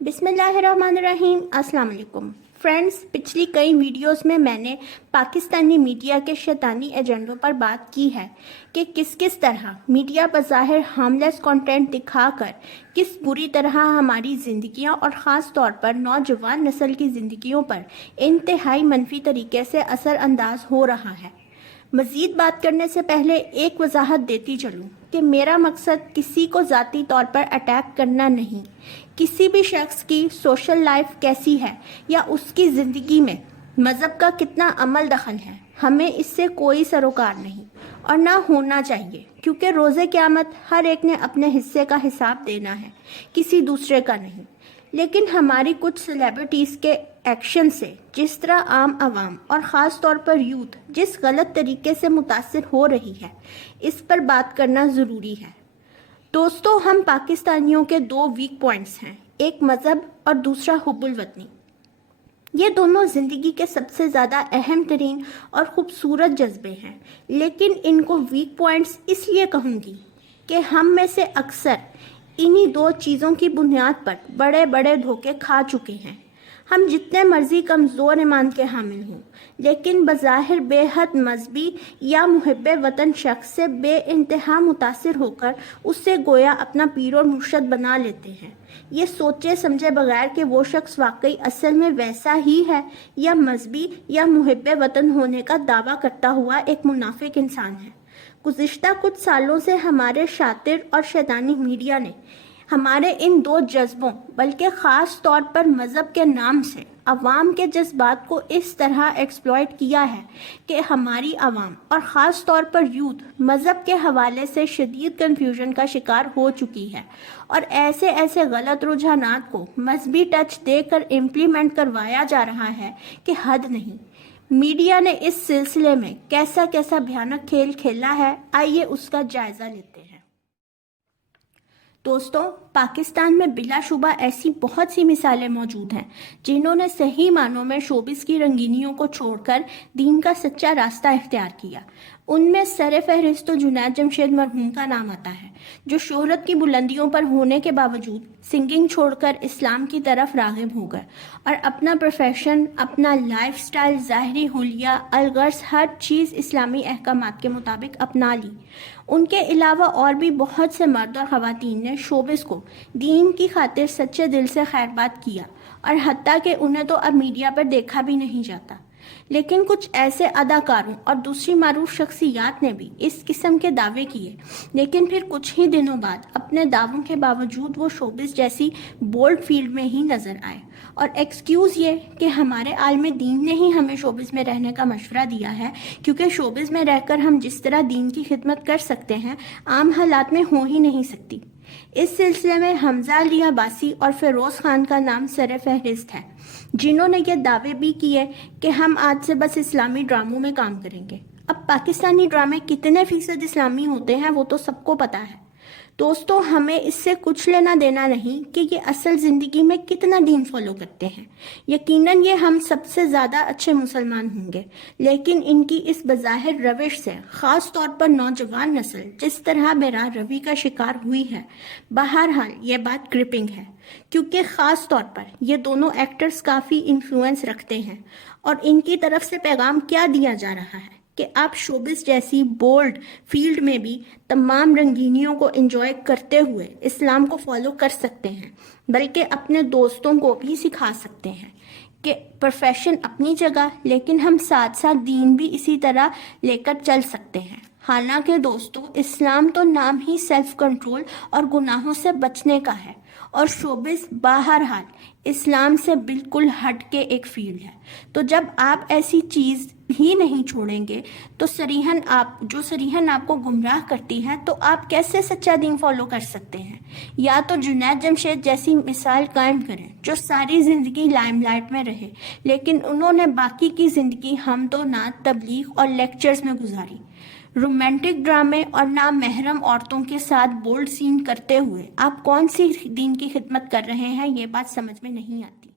بسم اللہ الرحمن الرحیم۔ السلام علیکم فرینڈز، پچھلی کئی ویڈیوز میں نے پاکستانی میڈیا کے شیطانی ایجنڈوں پر بات کی ہے کہ کس طرح میڈیا بظاہر ہارملیس کنٹینٹ دکھا کر کس بری طرح ہماری زندگیاں اور خاص طور پر نوجوان نسل کی زندگیوں پر انتہائی منفی طریقے سے اثر انداز ہو رہا ہے۔ مزید بات کرنے سے پہلے ایک وضاحت دیتی چلوں کہ میرا مقصد کسی کو ذاتی طور پر اٹیک کرنا نہیں۔ کسی بھی شخص کی سوشل لائف کیسی ہے یا اس کی زندگی میں مذہب کا کتنا عمل دخل ہے، ہمیں اس سے کوئی سروکار نہیں اور نہ ہونا چاہیے، کیونکہ روز قیامت ہر ایک نے اپنے حصے کا حساب دینا ہے، کسی دوسرے کا نہیں۔ لیکن ہماری کچھ سیلیبریٹیز کے ایکشن سے جس طرح عام عوام اور خاص طور پر یوتھ جس غلط طریقے سے متاثر ہو رہی ہے، اس پر بات کرنا ضروری ہے۔ دوستو، ہم پاکستانیوں کے دو ویک پوائنٹس ہیں، ایک مذہب اور دوسرا حب الوطنی۔ یہ دونوں زندگی کے سب سے زیادہ اہم ترین اور خوبصورت جذبے ہیں، لیکن ان کو ویک پوائنٹس اس لیے کہوں گی کہ ہم میں سے اکثر انہی دو چیزوں کی بنیاد پر بڑے بڑے دھوکے کھا چکے ہیں۔ ہم جتنے مرضی کمزور ایمان کے حامل ہوں، لیکن بظاہر بے حد مذہبی یا محب وطن شخص سے بے انتہا متاثر ہو کر اس سے گویا اپنا پیر اور مرشد بنا لیتے ہیں، یہ سوچے سمجھے بغیر کہ وہ شخص واقعی اصل میں ویسا ہی ہے یا مذہبی یا محب وطن ہونے کا دعویٰ کرتا ہوا ایک منافق انسان ہے۔ گزشتہ کچھ سالوں سے ہمارے شاطر اور شیطانی میڈیا نے ہمارے ان دو جذبوں، بلکہ خاص طور پر مذہب کے نام سے عوام کے جذبات کو اس طرح ایکسپلائٹ کیا ہے کہ ہماری عوام اور خاص طور پر یوتھ مذہب کے حوالے سے شدید کنفیوژن کا شکار ہو چکی ہے، اور ایسے غلط رجحانات کو مذہبی ٹچ دے کر امپلیمنٹ کروایا جا رہا ہے کہ حد نہیں۔ میڈیا نے اس سلسلے میں کیسا بھیانک کھیل کھیلا ہے، آئیے اس کا جائزہ لیتے ہیں۔ دوستوں، پاکستان میں بلا شبہ ایسی بہت سی مثالیں موجود ہیں جنہوں نے صحیح معنوں میں شوبز کی رنگینیوں کو چھوڑ کر دین کا سچا راستہ اختیار کیا۔ ان میں سر فہرست تو جنید جمشید مرحوم کا نام آتا ہے، جو شہرت کی بلندیوں پر ہونے کے باوجود سنگنگ چھوڑ کر اسلام کی طرف راغب ہو گئے اور اپنا پروفیشن، اپنا لائف سٹائل، ظاہری حلیہ، الغرض ہر چیز اسلامی احکامات کے مطابق اپنا لی۔ ان کے علاوہ اور بھی بہت سے مرد اور خواتین نے شوبز کو دین کی خاطر سچے دل سے خیر بات کیا، اور حتیٰ کہ انہیں تو اب میڈیا پر دیکھا بھی نہیں جاتا۔ لیکن کچھ ایسے اداکاروں اور دوسری معروف شخصیات نے بھی اس قسم کے دعوے کیے، لیکن پھر کچھ ہی دنوں بعد اپنے دعووں کے باوجود وہ شوبز جیسی بولڈ فیلڈ میں ہی نظر آئے، اور ایکسکیوز یہ کہ ہمارے عالم دین نے ہی ہمیں شوبز میں رہنے کا مشورہ دیا ہے، کیونکہ شوبز میں رہ کر ہم جس طرح دین کی خدمت کر سکتے ہیں عام حالات میں ہو ہی نہیں سکتی۔ اس سلسلے میں حمزہ علی عباسی اور فیروز خان کا نام سر فہرست ہے، جنہوں نے یہ دعوے بھی کیے کہ ہم آج سے بس اسلامی ڈراموں میں کام کریں گے۔ اب پاکستانی ڈرامے کتنے فیصد اسلامی ہوتے ہیں وہ تو سب کو پتا ہے۔ دوستو، ہمیں اس سے کچھ لینا دینا نہیں کہ یہ اصل زندگی میں کتنا دین فالو کرتے ہیں۔ یقیناً یہ ہم سب سے زیادہ اچھے مسلمان ہوں گے، لیکن ان کی اس بظاہر روش سے خاص طور پر نوجوان نسل جس طرح بے راہ روی کا شکار ہوئی ہے، بہرحال یہ بات گرپنگ ہے، کیونکہ خاص طور پر یہ دونوں ایکٹرز کافی انفلوئنس رکھتے ہیں، اور ان کی طرف سے پیغام کیا دیا جا رہا ہے کہ آپ شوبز جیسی بولڈ فیلڈ میں بھی تمام رنگینیوں کو انجوائے کرتے ہوئے اسلام کو فالو کر سکتے ہیں، بلکہ اپنے دوستوں کو بھی سکھا سکتے ہیں کہ پروفیشن اپنی جگہ، لیکن ہم ساتھ دین بھی اسی طرح لے کر چل سکتے ہیں۔ حالانکہ دوستو، اسلام تو نام ہی سیلف کنٹرول اور گناہوں سے بچنے کا ہے، اور شوبز بہرحال اسلام سے بالکل ہٹ کے ایک فیلڈ ہے۔ تو جب آپ ایسی چیز ہی نہیں چھوڑیں گے تو صریحاً آپ کو گمراہ کرتی ہیں، تو آپ کیسے سچا دین فالو کر سکتے ہیں؟ یا تو جنید جمشید جیسی مثال قائم کریں جو ساری زندگی لائم لائٹ میں رہے، لیکن انہوں نے باقی کی زندگی حمد و نعت، تبلیغ اور لیکچرز میں گزاری۔ رومانٹک ڈرامے اور نامحرم عورتوں کے ساتھ بولڈ سین کرتے ہوئے آپ کون سی دین کی خدمت کر رہے ہیں، یہ بات سمجھ میں نہیں آتی۔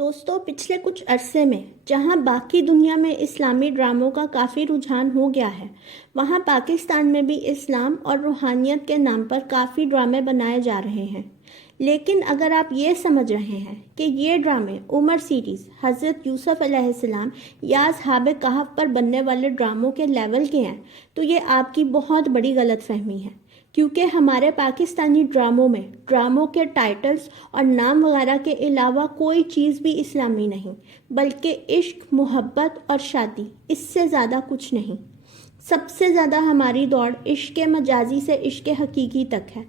دوستوں، پچھلے کچھ عرصے میں جہاں باقی دنیا میں اسلامی ڈراموں کا کافی رجحان ہو گیا ہے، وہاں پاکستان میں بھی اسلام اور روحانیت کے نام پر کافی ڈرامے بنائے جا رہے ہیں۔ لیکن اگر آپ یہ سمجھ رہے ہیں کہ یہ ڈرامے عمر سیریز، حضرت یوسف علیہ السلام یا اصحاب کہف پر بننے والے ڈراموں کے لیول کے ہیں، تو یہ آپ کی بہت بڑی غلط فہمی ہے، کیونکہ ہمارے پاکستانی ڈراموں میں ڈراموں کے ٹائٹلز اور نام وغیرہ کے علاوہ کوئی چیز بھی اسلامی نہیں، بلکہ عشق، محبت اور شادی، اس سے زیادہ کچھ نہیں۔ سب سے زیادہ ہماری دوڑ عشق مجازی سے عشق حقیقی تک ہے۔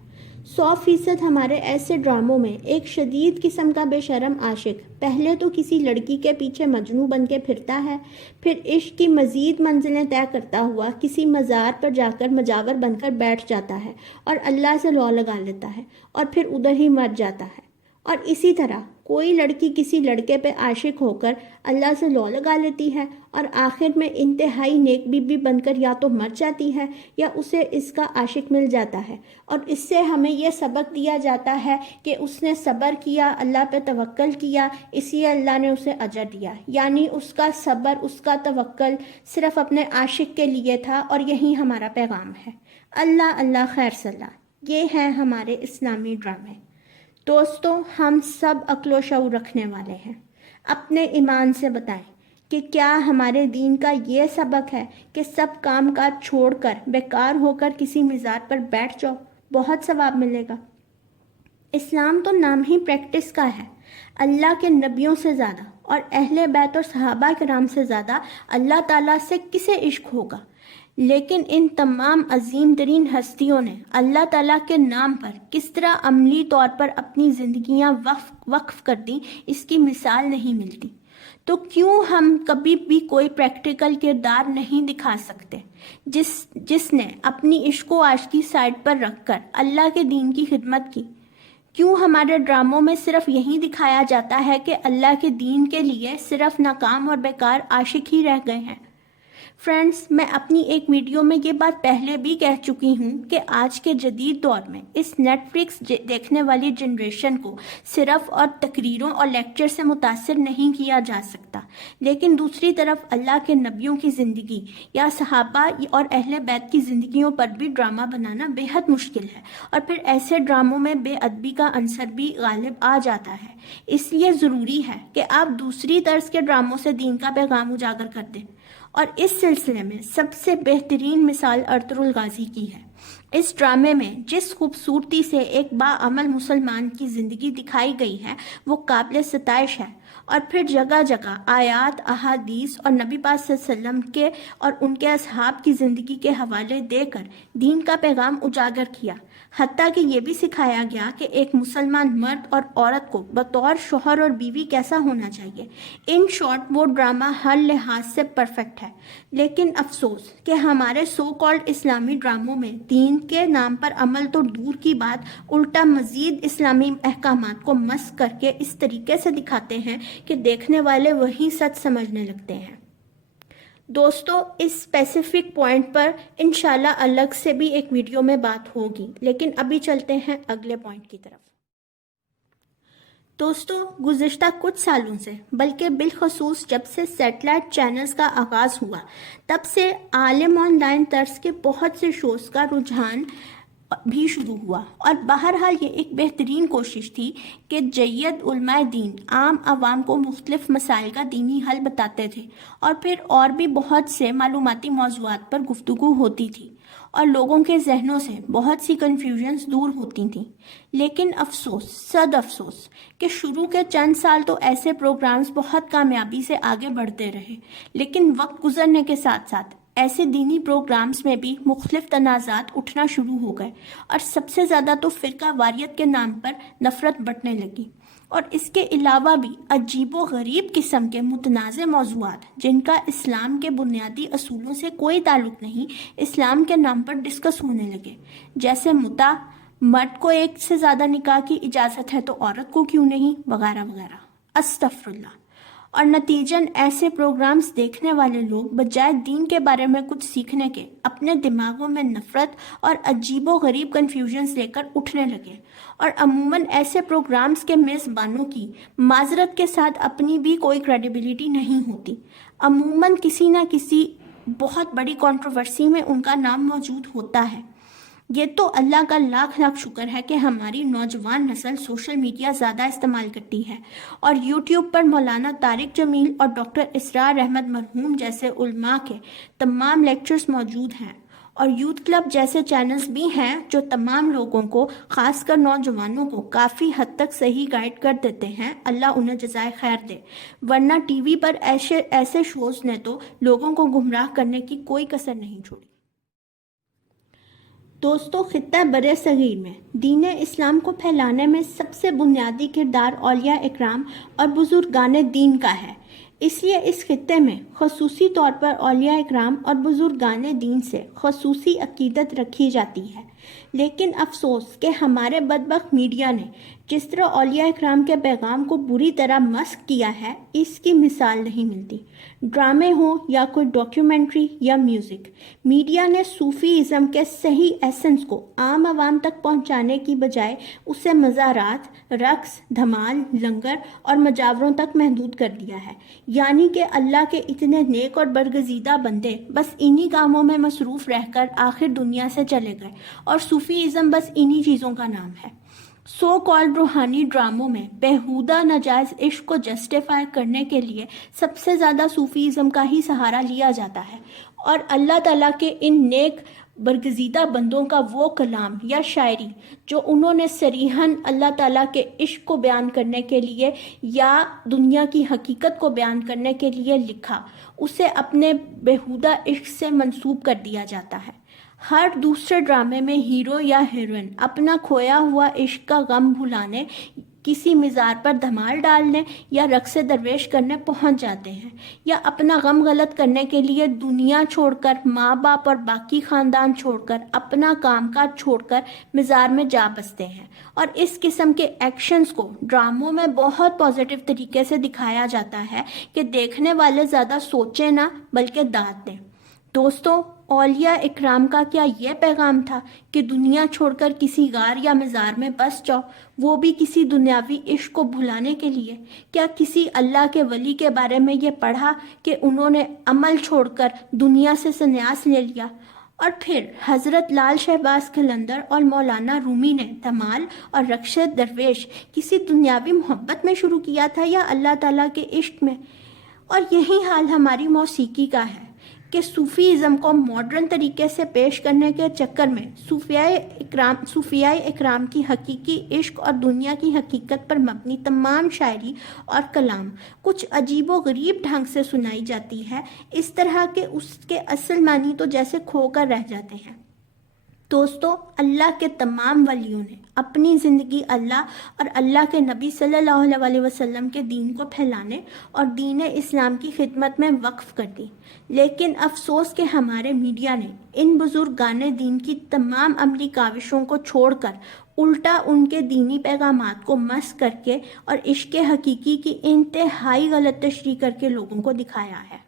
100% ہمارے ایسے ڈراموں میں ایک شدید قسم کا بے شرم عاشق پہلے تو کسی لڑکی کے پیچھے مجنوں بن کے پھرتا ہے، پھر عشق کی مزید منزلیں طے کرتا ہوا کسی مزار پر جا کر مجاور بن کر بیٹھ جاتا ہے اور اللہ سے لو لگا لیتا ہے اور پھر ادھر ہی مر جاتا ہے۔ اور اسی طرح کوئی لڑکی کسی لڑکے پہ عاشق ہو کر اللہ سے لو لگا لیتی ہے اور آخر میں انتہائی نیک بی بی بن کر یا تو مر جاتی ہے یا اسے اس کا عاشق مل جاتا ہے، اور اس سے ہمیں یہ سبق دیا جاتا ہے کہ اس نے صبر کیا، اللہ پہ توکل کیا، اس لیے اللہ نے اسے اجر دیا۔ یعنی اس کا صبر، اس کا توکل صرف اپنے عاشق کے لیے تھا، اور یہی ہمارا پیغام ہے۔ اللہ اللہ خیر صلاح، یہ ہیں ہمارے اسلامی ڈرامے۔ دوستوں، ہم سب عقل و شعور رکھنے والے ہیں، اپنے ایمان سے بتائیں کہ کیا ہمارے دین کا یہ سبق ہے کہ سب کام کاج چھوڑ کر بیکار ہو کر کسی مزار پر بیٹھ جاؤ، بہت ثواب ملے گا۔ اسلام تو نام ہی پریکٹس کا ہے۔ اللہ کے نبیوں سے زیادہ اور اہل بیت اور صحابہ کرام سے زیادہ اللہ تعالیٰ سے کسے عشق ہوگا؟ لیکن ان تمام عظیم ترین ہستیوں نے اللہ تعالیٰ کے نام پر کس طرح عملی طور پر اپنی زندگیاں وقف کر دیں، اس کی مثال نہیں ملتی۔ تو کیوں ہم کبھی بھی کوئی پریکٹیکل کردار نہیں دکھا سکتے جس نے اپنی عشق و عاشقی سائڈ پر رکھ کر اللہ کے دین کی خدمت کی؟ کیوں ہمارے ڈراموں میں صرف یہی دکھایا جاتا ہے کہ اللہ کے دین کے لیے صرف ناکام اور بیکار عاشق ہی رہ گئے ہیں؟ فرینڈز، میں اپنی ایک ویڈیو میں یہ بات پہلے بھی کہہ چکی ہوں کہ آج کے جدید دور میں اس نیٹ فلکس دیکھنے والی جنریشن کو صرف اور تقریروں اور لیکچر سے متاثر نہیں کیا جا سکتا، لیکن دوسری طرف اللہ کے نبیوں کی زندگی یا صحابہ اور اہل بیت کی زندگیوں پر بھی ڈرامہ بنانا بے حد مشکل ہے، اور پھر ایسے ڈراموں میں بے ادبی کا عنصر بھی غالب آ جاتا ہے۔ اس لیے ضروری ہے کہ آپ دوسری طرز کے ڈراموں سے دین کا پیغام اجاگر کر دیں، اور اس سلسلے میں سب سے بہترین مثال ارطغرل غازی کی ہے۔ اس ڈرامے میں جس خوبصورتی سے ایک باعمل مسلمان کی زندگی دکھائی گئی ہے وہ قابل ستائش ہے، اور پھر جگہ جگہ آیات، احادیث اور نبی پاک صلی اللہ علیہ وسلم کے اور ان کے اصحاب کی زندگی کے حوالے دے کر دین کا پیغام اجاگر کیا، حتیٰ کہ یہ بھی سکھایا گیا کہ ایک مسلمان مرد اور عورت کو بطور شوہر اور بیوی کیسا ہونا چاہیے۔ ان شارٹ وہ ڈرامہ ہر لحاظ سے پرفیکٹ ہے، لیکن افسوس کہ ہمارے سو کالڈ اسلامی ڈراموں میں دین کے نام پر عمل تو دور کی بات، الٹا مزید اسلامی احکامات کو مسخ کر کے اس طریقے سے دکھاتے ہیں کہ دیکھنے والے وہی سچ سمجھنے لگتے ہیں۔ دوستو، اس اسپیسیفک پوائنٹ پر انشاءاللہ الگ سے بھی ایک ویڈیو میں بات ہوگی، لیکن ابھی چلتے ہیں اگلے پوائنٹ کی طرف۔ دوستو، گزشتہ کچھ سالوں سے، بلکہ بالخصوص جب سے سیٹلائٹ چینلز کا آغاز ہوا، تب سے عالم آن لائن طرز کے بہت سے شوز کا رجحان بھی شروع ہوا، اور بہرحال یہ ایک بہترین کوشش تھی کہ جید علماء دین عام عوام کو مختلف مسائل کا دینی حل بتاتے تھے، اور پھر اور بھی بہت سے معلوماتی موضوعات پر گفتگو ہوتی تھی، اور لوگوں کے ذہنوں سے بہت سی کنفیوژنز دور ہوتی تھیں۔ لیکن افسوس، صد افسوس کہ شروع کے چند سال تو ایسے پروگرامز بہت کامیابی سے آگے بڑھتے رہے، لیکن وقت گزرنے کے ساتھ ساتھ ایسے دینی پروگرامز میں بھی مختلف تنازعات اٹھنا شروع ہو گئے، اور سب سے زیادہ تو فرقہ واریت کے نام پر نفرت بڑھنے لگی، اور اس کے علاوہ بھی عجیب و غریب قسم کے متنازع موضوعات جن کا اسلام کے بنیادی اصولوں سے کوئی تعلق نہیں، اسلام کے نام پر ڈسکس ہونے لگے، جیسے متع، مرد کو ایک سے زیادہ نکاح کی اجازت ہے تو عورت کو کیوں نہیں، وغیرہ وغیرہ۔ استغفر اللہ۔ اور نتیجن ایسے پروگرامز دیکھنے والے لوگ بجائے دین کے بارے میں کچھ سیکھنے کے اپنے دماغوں میں نفرت اور عجیب و غریب کنفیوژنز لے کر اٹھنے لگے، اور عموماً ایسے پروگرامز کے میزبانوں کی معذرت کے ساتھ اپنی بھی کوئی کریڈیبلٹی نہیں ہوتی۔ عموماً کسی نہ کسی بہت بڑی کنٹروورسی میں ان کا نام موجود ہوتا ہے۔ یہ تو اللہ کا لاکھ لاکھ شکر ہے کہ ہماری نوجوان نسل سوشل میڈیا زیادہ استعمال کرتی ہے، اور یوٹیوب پر مولانا طارق جمیل اور ڈاکٹر اسرار احمد مرحوم جیسے علماء کے تمام لیکچرز موجود ہیں، اور یوتھ کلب جیسے چینلز بھی ہیں جو تمام لوگوں کو، خاص کر نوجوانوں کو، کافی حد تک صحیح گائیڈ کر دیتے ہیں۔ اللہ انہیں جزائے خیر دے، ورنہ ٹی وی پر ایسے شوز نے تو لوگوں کو گمراہ کرنے کی کوئی کسر نہیں چھوڑی۔ دوستو، خطہ برِ صغیر میں دین اسلام کو پھیلانے میں سب سے بنیادی کردار اولیاء اکرام اور بزرگان دین کا ہے۔ اس لیے اس خطے میں خصوصی طور پر اولیاء اکرام اور بزرگان دین سے خصوصی عقیدت رکھی جاتی ہے۔ لیکن افسوس کہ ہمارے بدبخت میڈیا نے جس طرح اولیاء اکرام کے پیغام کو بری طرح مسخ کیا ہے، اس کی مثال نہیں ملتی۔ ڈرامے ہوں یا کوئی ڈاکیومنٹری یا میوزک، میڈیا نے صوفی ازم کے صحیح ایسنس کو عام عوام تک پہنچانے کی بجائے اسے مزارات، رقص، دھمال، لنگر اور مجاوروں تک محدود کر دیا ہے۔ یعنی کہ اللہ کے اتنے نیک اور برگزیدہ بندے بس انہی کاموں میں مصروف رہ کر آخر دنیا سے چلے گئے، اور صوفی ازم بس انہی چیزوں کا نام ہے۔ سو کالڈ روحانی ڈراموں میں بےہودہ ناجائز عشق کو جسٹیفائی کرنے کے لیے سب سے زیادہ صوفی ازم کا ہی سہارا لیا جاتا ہے، اور اللہ تعالیٰ کے ان نیک برگزیدہ بندوں کا وہ کلام یا شاعری جو انہوں نے صریحاً اللہ تعالیٰ کے عشق کو بیان کرنے کے لیے یا دنیا کی حقیقت کو بیان کرنے کے لیے لکھا، اسے اپنے بےہودہ عشق سے منسوب کر دیا جاتا ہے۔ ہر دوسرے ڈرامے میں ہیرو یا ہیروئن اپنا کھویا ہوا عشق کا غم بھلانے، کسی مزار پر دھمال ڈالنے یا رقص درویش کرنے پہنچ جاتے ہیں، یا اپنا غم غلط کرنے کے لیے دنیا چھوڑ کر، ماں باپ اور باقی خاندان چھوڑ کر، اپنا کام کاج چھوڑ کر مزار میں جا بستے ہیں۔ اور اس قسم کے ایکشنز کو ڈراموں میں بہت پازیٹیو طریقے سے دکھایا جاتا ہے کہ دیکھنے والے زیادہ سوچیں نہ بلکہ داد دیں۔ دوستو، اولیاء اکرام کا کیا یہ پیغام تھا کہ دنیا چھوڑ کر کسی غار یا مزار میں بس جاؤ، وہ بھی کسی دنیاوی عشق کو بھلانے کے لیے؟ کیا کسی اللہ کے ولی کے بارے میں یہ پڑھا کہ انہوں نے عمل چھوڑ کر دنیا سے سنیاس لے لیا؟ اور پھر حضرت لال شہباز قلندر اور مولانا رومی نے دھمال اور رقص درویش کسی دنیاوی محبت میں شروع کیا تھا یا اللہ تعالیٰ کے عشق میں؟ اور یہی حال ہماری موسیقی کا ہے کہ صوفی ازم کو ماڈرن طریقے سے پیش کرنے کے چکر میں صوفیاء اکرام کی حقیقی عشق اور دنیا کی حقیقت پر مبنی تمام شاعری اور کلام کچھ عجیب و غریب ڈھنگ سے سنائی جاتی ہے، اس طرح کہ اس کے اصل معنی تو جیسے کھو کر رہ جاتے ہیں۔ دوستو، اللہ کے تمام ولیوں نے اپنی زندگی اللہ اور اللہ کے نبی صلی اللہ علیہ وسلم کے دین کو پھیلانے اور دین اسلام کی خدمت میں وقف کر دی، لیکن افسوس کہ ہمارے میڈیا نے ان بزرگان دین کی تمام عملی کاوشوں کو چھوڑ کر الٹا ان کے دینی پیغامات کو مسخ کر کے اور عشق حقیقی کی انتہائی غلط تشریح کر کے لوگوں کو دکھایا ہے۔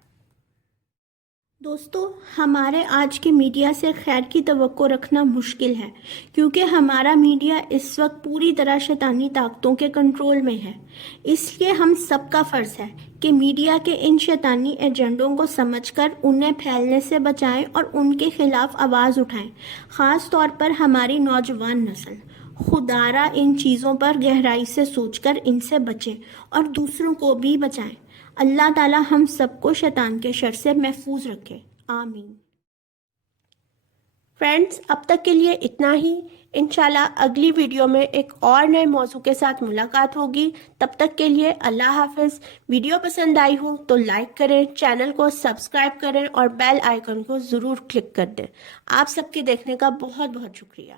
دوستو، ہمارے آج کے میڈیا سے خیر کی توقع رکھنا مشکل ہے، کیونکہ ہمارا میڈیا اس وقت پوری طرح شیطانی طاقتوں کے کنٹرول میں ہے۔ اس لیے ہم سب کا فرض ہے کہ میڈیا کے ان شیطانی ایجنڈوں کو سمجھ کر انہیں پھیلنے سے بچائیں اور ان کے خلاف آواز اٹھائیں، خاص طور پر ہماری نوجوان نسل۔ خدا را ان چیزوں پر گہرائی سے سوچ کر ان سے بچیں اور دوسروں کو بھی بچائیں۔ اللہ تعالی ہم سب کو شیطان کے شر سے محفوظ رکھے، آمین۔ فرینڈز، اب تک کے لیے اتنا ہی۔ انشاءاللہ اگلی ویڈیو میں ایک اور نئے موضوع کے ساتھ ملاقات ہوگی۔ تب تک کے لیے اللہ حافظ۔ ویڈیو پسند آئی ہو تو لائک کریں، چینل کو سبسکرائب کریں اور بیل آئیکن کو ضرور کلک کر دیں۔ آپ سب کے دیکھنے کا بہت بہت شکریہ۔